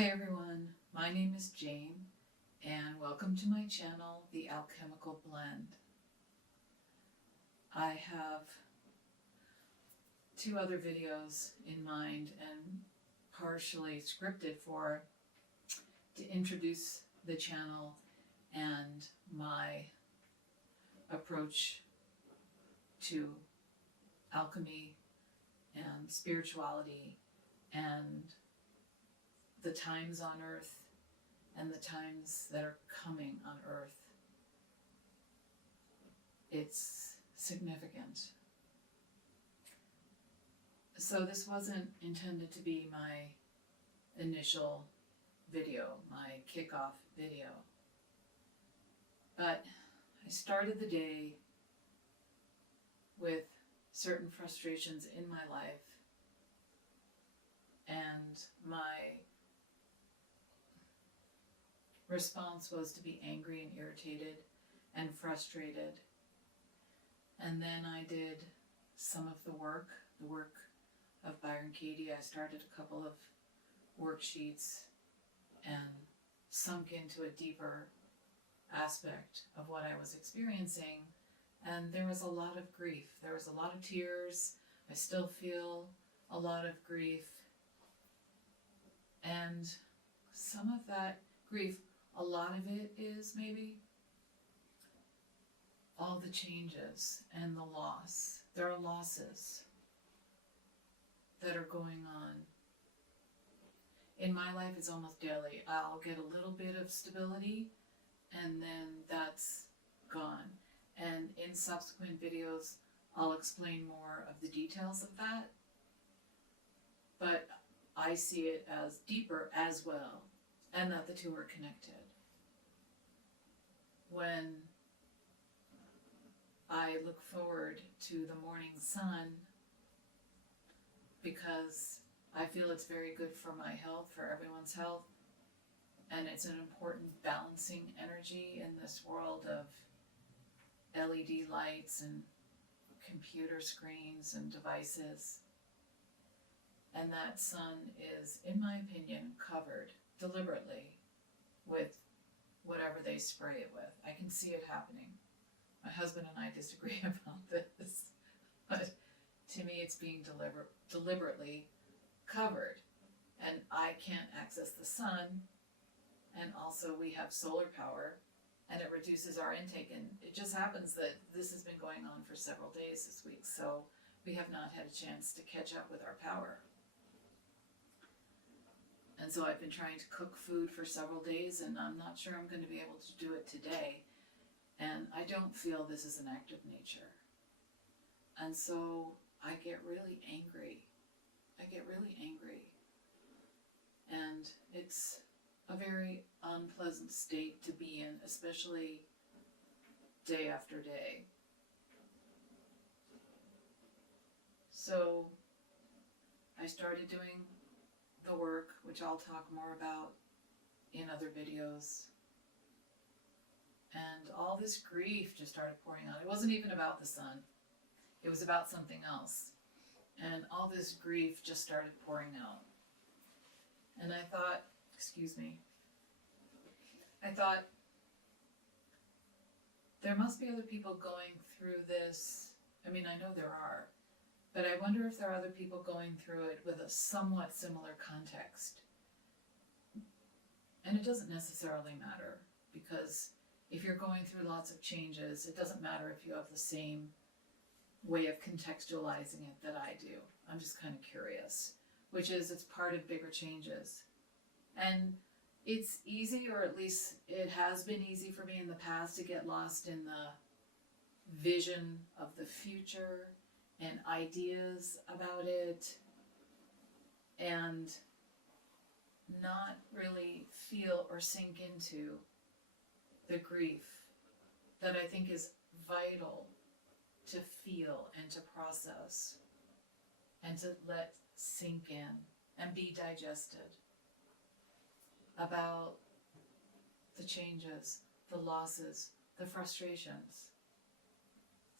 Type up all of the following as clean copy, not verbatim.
Hey everyone, my name is Jane, and welcome to my channel, The Alchemical Blend. I have two other videos in mind and partially scripted to introduce the channel and my approach to alchemy and spirituality and the times on earth and the times that are coming on earth. It's significant. So this wasn't intended to be my initial video, my kickoff video. But I started the day with certain frustrations in my life, and my response was to be angry and irritated and frustrated. And then I did some of the work of Byron Katie. I started a couple of worksheets and sunk into a deeper aspect of what I was experiencing. And there was a lot of grief. There was a lot of tears. I still feel a lot of grief. And some of that grief, a lot of it is maybe all the changes and the loss. There are losses that are going on. In my life, it's almost daily. I'll get a little bit of stability and then that's gone. And in subsequent videos, I'll explain more of the details of that. But I see it as deeper as well, and that the two are connected. When I look forward to the morning sun, because I feel it's very good for my health, for everyone's health, and it's an important balancing energy in this world of LED lights and computer screens and devices. And that sun is, in my opinion, covered deliberately with whatever they spray it with. I can see it happening. My husband and I disagree about this, but to me it's being deliberately covered. And I can't access the sun, and also we have solar power, and it reduces our intake. And it just happens that this has been going on for several days this week, so we have not had a chance to catch up with our power. And so I've been trying to cook food for several days, and I'm not sure I'm going to be able to do it today. And I don't feel this is an act of nature. And so I get really angry. And it's a very unpleasant state to be in, especially day after day. So I started doing the work, which I'll talk more about in other videos. And all this grief just started pouring out. It wasn't even about the sun. It was about something else. And all this grief just started pouring out. And I thought, there must be other people going through this. I mean, I know there are. But I wonder if there are other people going through it with a somewhat similar context. And it doesn't necessarily matter, because if you're going through lots of changes, it doesn't matter if you have the same way of contextualizing it that I do. I'm just kind of curious, which is it's part of bigger changes. And it's easy, or at least it has been easy for me in the past, to get lost in the vision of the future and ideas about it, and not really feel or sink into the grief that I think is vital to feel and to process and to let sink in and be digested, about the changes, the losses, the frustrations,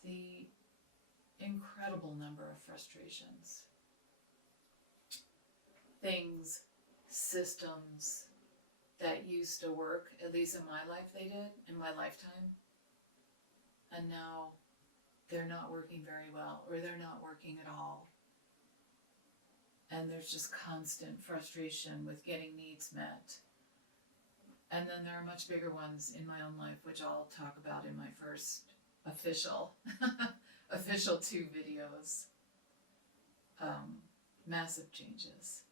the incredible number of frustrations, things systems that used to work, at least in my life they did, in my lifetime, and now they're not working very well, or they're not working at all. And there's just constant frustration with getting needs met. And then there are much bigger ones in my own life, which I'll talk about in my first official 2 videos. Massive changes.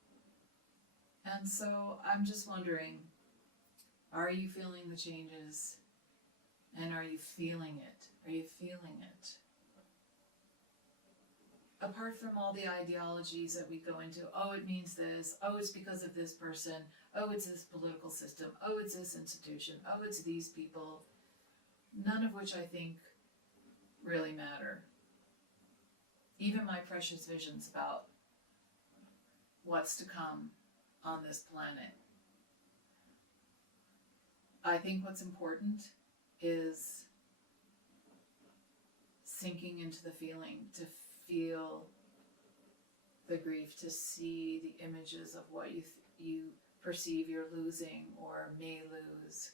And so I'm just wondering, are you feeling the changes? And are you feeling it? Are you feeling it? Apart from all the ideologies that we go into, oh, it means this, oh, it's because of this person, oh, it's this political system, oh, it's this institution, oh, it's these people, none of which I think really matter. Even my precious visions about what's to come on this planet. I think what's important is sinking into the feeling, to feel the grief, to see the images of what you perceive you're losing or may lose.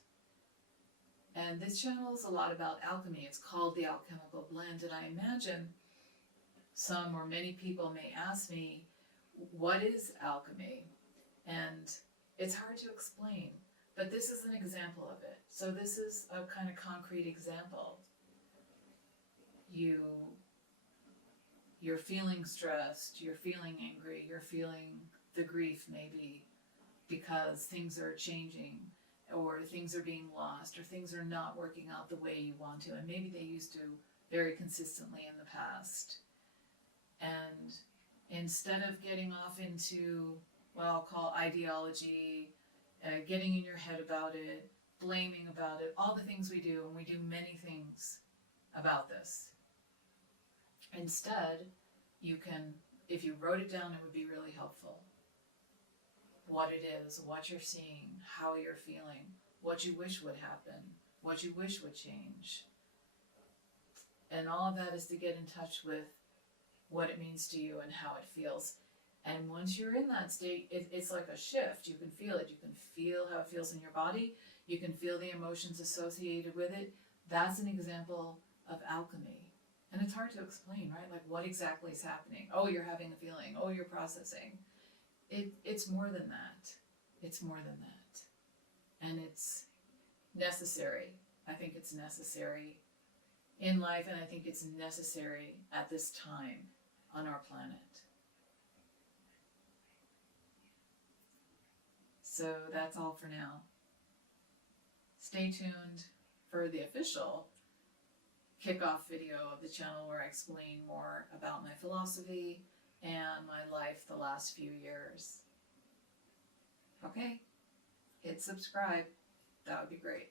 And this channel is a lot about alchemy. It's called The Alchemical Blend, and I imagine some or many people may ask me, what is alchemy? And it's hard to explain, but this is an example of it. So this is a kind of concrete example. You're feeling stressed, you're feeling angry, you're feeling the grief maybe because things are changing, or things are being lost, or things are not working out the way you want to, and maybe they used to very consistently in the past. And instead of getting off into what I'll call ideology, getting in your head about it, blaming about it, all the things we do, and we do many things about this. Instead, you can, if you wrote it down, it would be really helpful. What it is, what you're seeing, how you're feeling, what you wish would happen, what you wish would change. And all of that is to get in touch with what it means to you and how it feels. And once you're in that state, it's like a shift. You can feel it. You can feel how it feels in your body. You can feel the emotions associated with it. That's an example of alchemy. And it's hard to explain, right? Like, what exactly is happening? Oh, you're having a feeling. Oh, you're processing. It's more than that. It's more than that. And it's necessary. I think it's necessary in life, and I think it's necessary at this time on our planet. So that's all for now. Stay tuned for the official kickoff video of the channel where I explain more about my philosophy and my life the last few years. Okay, hit subscribe. That would be great.